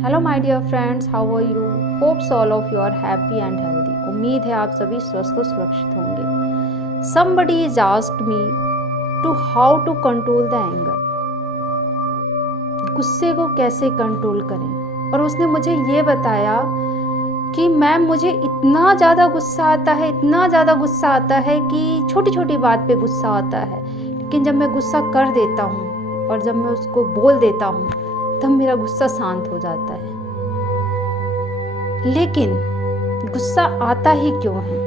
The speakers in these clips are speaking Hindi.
Hello my dear friends, how are you? Hopes all of you are happy and healthy. उम्मीद है आप सभी स्वस्थ और सुरक्षित होंगे। Somebody is asked me to how to control the anger. गुस्से को कैसे कंट्रोल करें। और उसने मुझे ये बताया कि मैम मुझे इतना ज़्यादा गुस्सा आता है, इतना ज़्यादा गुस्सा आता है कि छोटी छोटी बात पे गुस्सा आता है, लेकिन जब मैं गुस्सा कर देता हूँ और जब मैं उसको बोल देता हूँ तब मेरा गुस्सा शांत हो जाता है। लेकिन गुस्सा आता ही क्यों है?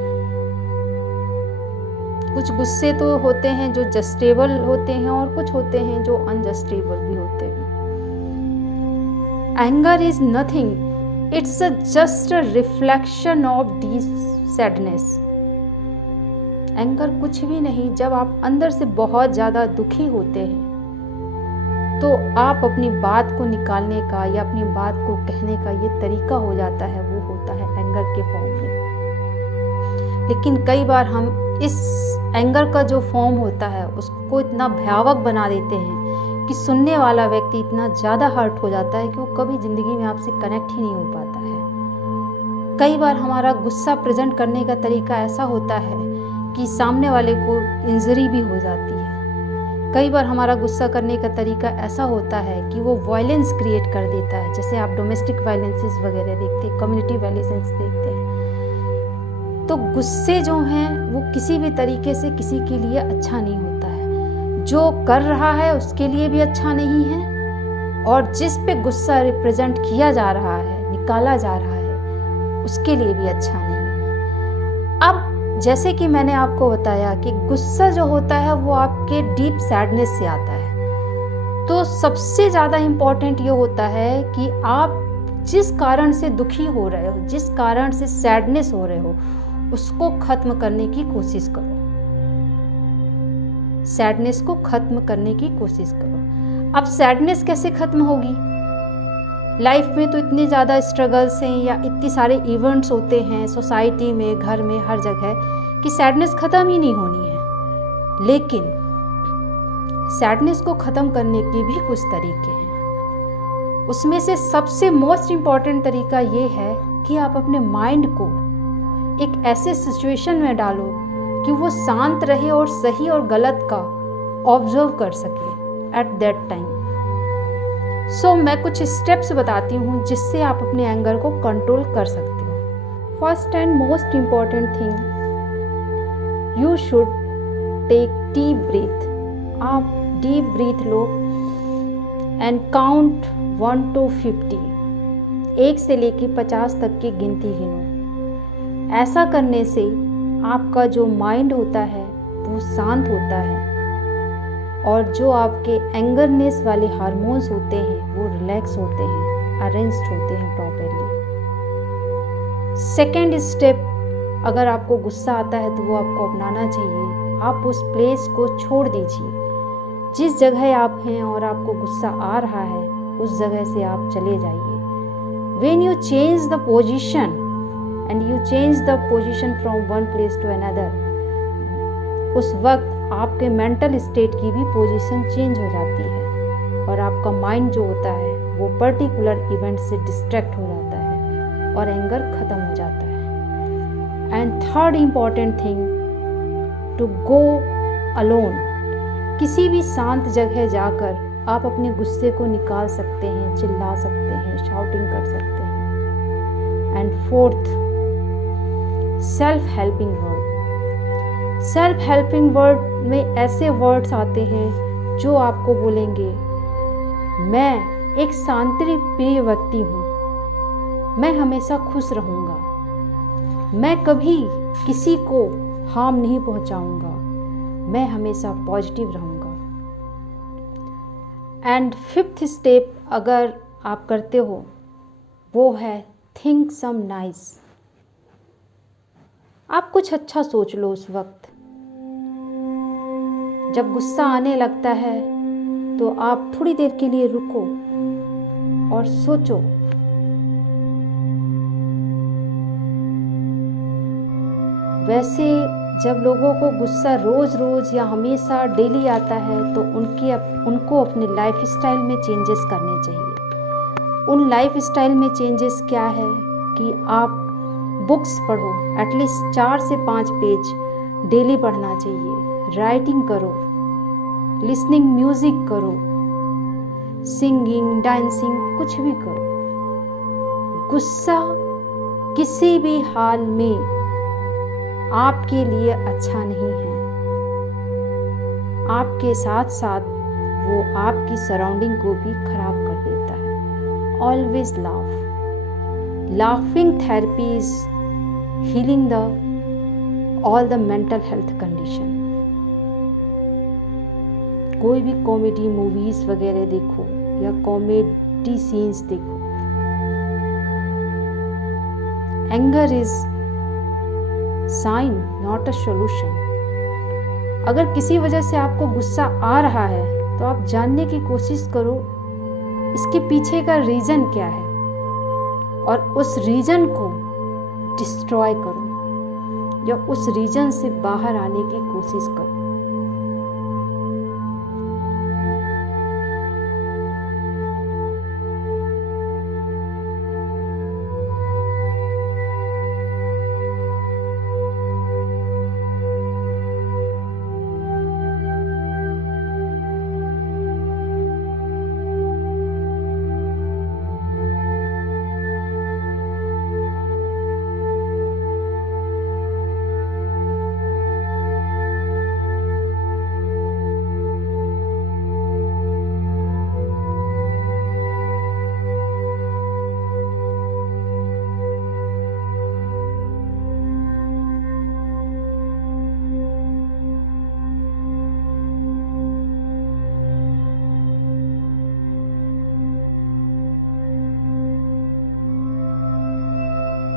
कुछ गुस्से तो होते हैं जो जस्टेबल होते हैं और कुछ होते हैं जो अनजस्टेबल भी होते हैं। Anger is nothing, it's just a reflection of this sadness. Anger कुछ भी नहीं। जब आप अंदर से बहुत ज़्यादा दुखी होते हैं तो आप अपनी बात को निकालने का या अपनी बात को कहने का ये तरीका हो जाता है, वो होता है एंगर के फॉर्म में। लेकिन कई बार हम इस एंगर का जो फॉर्म होता है उसको इतना भयावह बना देते हैं कि सुनने वाला व्यक्ति इतना ज़्यादा हर्ट हो जाता है कि वो कभी ज़िंदगी में आपसे कनेक्ट ही नहीं हो पाता है। कई बार हमारा गुस्सा प्रेजेंट करने का तरीका ऐसा होता है कि सामने वाले को इंजरी भी हो जाती है। कई बार हमारा गुस्सा करने का तरीका ऐसा होता है कि वो वायलेंस क्रिएट कर देता है। जैसे आप डोमेस्टिक वायलेंसेस वगैरह देखते हैं, कम्युनिटी वायलेंसेस देखते हैं। तो गुस्से जो हैं वो किसी भी तरीके से किसी के लिए अच्छा नहीं होता है। जो कर रहा है उसके लिए भी अच्छा नहीं है और जिस पे गुस्सा रिप्रेजेंट किया जा रहा है, निकाला जा रहा है, उसके लिए भी अच्छा नहीं है। अब जैसे कि मैंने आपको बताया कि गुस्सा जो होता है वो आपके डीप सैडनेस से आता है। तो सबसे ज़्यादा इम्पॉर्टेंट ये होता है कि आप जिस कारण से दुखी हो रहे हो, जिस कारण से सैडनेस हो रहे हो, उसको खत्म करने की कोशिश करो। सैडनेस को खत्म करने की कोशिश करो। अब सैडनेस कैसे खत्म होगी? लाइफ में तो इतने ज़्यादा स्ट्रगल्स हैं या इतने सारे इवेंट्स होते हैं सोसाइटी में, घर में, हर जगह कि सैडनेस ख़त्म ही नहीं होनी है। लेकिन सैडनेस को ख़त्म करने के भी कुछ तरीके हैं। उसमें से सबसे मोस्ट इम्पॉर्टेंट तरीका ये है कि आप अपने माइंड को एक ऐसे सिचुएशन में डालो कि वो शांत रहे और सही और गलत का ऑब्जर्व कर सके एट दैट टाइम। सो मैं कुछ स्टेप्स बताती हूँ जिससे आप अपने एंगर को कंट्रोल कर सकते हो। First and most important thing, you should take deep breath. आप डीप ब्रीथ लो एंड काउंट 1 to 50। 1 से लेके 50 तक की गिनती गिनो। ऐसा करने से आपका जो माइंड होता है वो शांत होता है और जो आपके एंगरनेस वाले हार्मोन्स होते हैं वो रिलैक्स होते हैं, अरेंज्ड होते हैं प्रॉपरली। सेकेंड स्टेप, अगर आपको गुस्सा आता है तो वो आपको अपनाना चाहिए। आप उस प्लेस को छोड़ दीजिए। जिस जगह आप हैं और आपको गुस्सा आ रहा है उस जगह से आप चले जाइए। When you change the position and you change the position from one place to another, उस वक्त आपके मेंटल स्टेट की भी पोजीशन चेंज हो जाती है और आपका माइंड जो होता है वो पर्टिकुलर इवेंट से डिस्ट्रैक्ट हो जाता है और एंगर ख़त्म हो जाता है। And third important thing, to go alone. किसी भी शांत जगह जाकर आप अपने गुस्से को निकाल सकते हैं, चिल्ला सकते हैं, शाउटिंग कर सकते हैं। And fourth, self helping word. Self helping word में ऐसे वर्ड्स आते हैं जो आपको बोलेंगे, मैं एक शांति प्रिय व्यक्ति हूँ, मैं हमेशा खुश रहूँगा, मैं कभी किसी को हार्म नहीं पहुँचाऊँगा, मैं हमेशा पॉजिटिव रहूँगा। एंड फिफ्थ स्टेप अगर आप करते हो वो है थिंक सम नाइस। आप कुछ अच्छा सोच लो। उस वक्त जब गुस्सा आने लगता है तो आप थोड़ी देर के लिए रुको और सोचो। वैसे जब लोगों को गुस्सा रोज रोज या हमेशा डेली आता है तो उनको अपने लाइफ स्टाइल में चेंजेस करने चाहिए। उन लाइफ स्टाइल में चेंजेस क्या है कि आप बुक्स पढ़ो, एटलीस्ट 4 से 5 पेज डेली पढ़ना चाहिए, राइटिंग करो, लिसनिंग म्यूजिक करो, सिंगिंग, डांसिंग, कुछ भी करो। गुस्सा किसी भी हाल में आपके लिए अच्छा नहीं है। आपके साथ साथ वो आपकी सराउंडिंग को भी खराब कर देता है। Always laugh. Laughing therapy is healing the all the mental health condition. कोई भी कॉमेडी मूवीज वगैरह देखो या कॉमेडी सीन्स देखो। Anger is sine not a solution. अगर किसी वजह से आपको गुस्सा आ रहा है तो आप जानने की कोशिश करो इसके पीछे का रीजन क्या है और उस रीजन को डिस्ट्रॉय करो या उस रीजन से बाहर आने की कोशिश करो।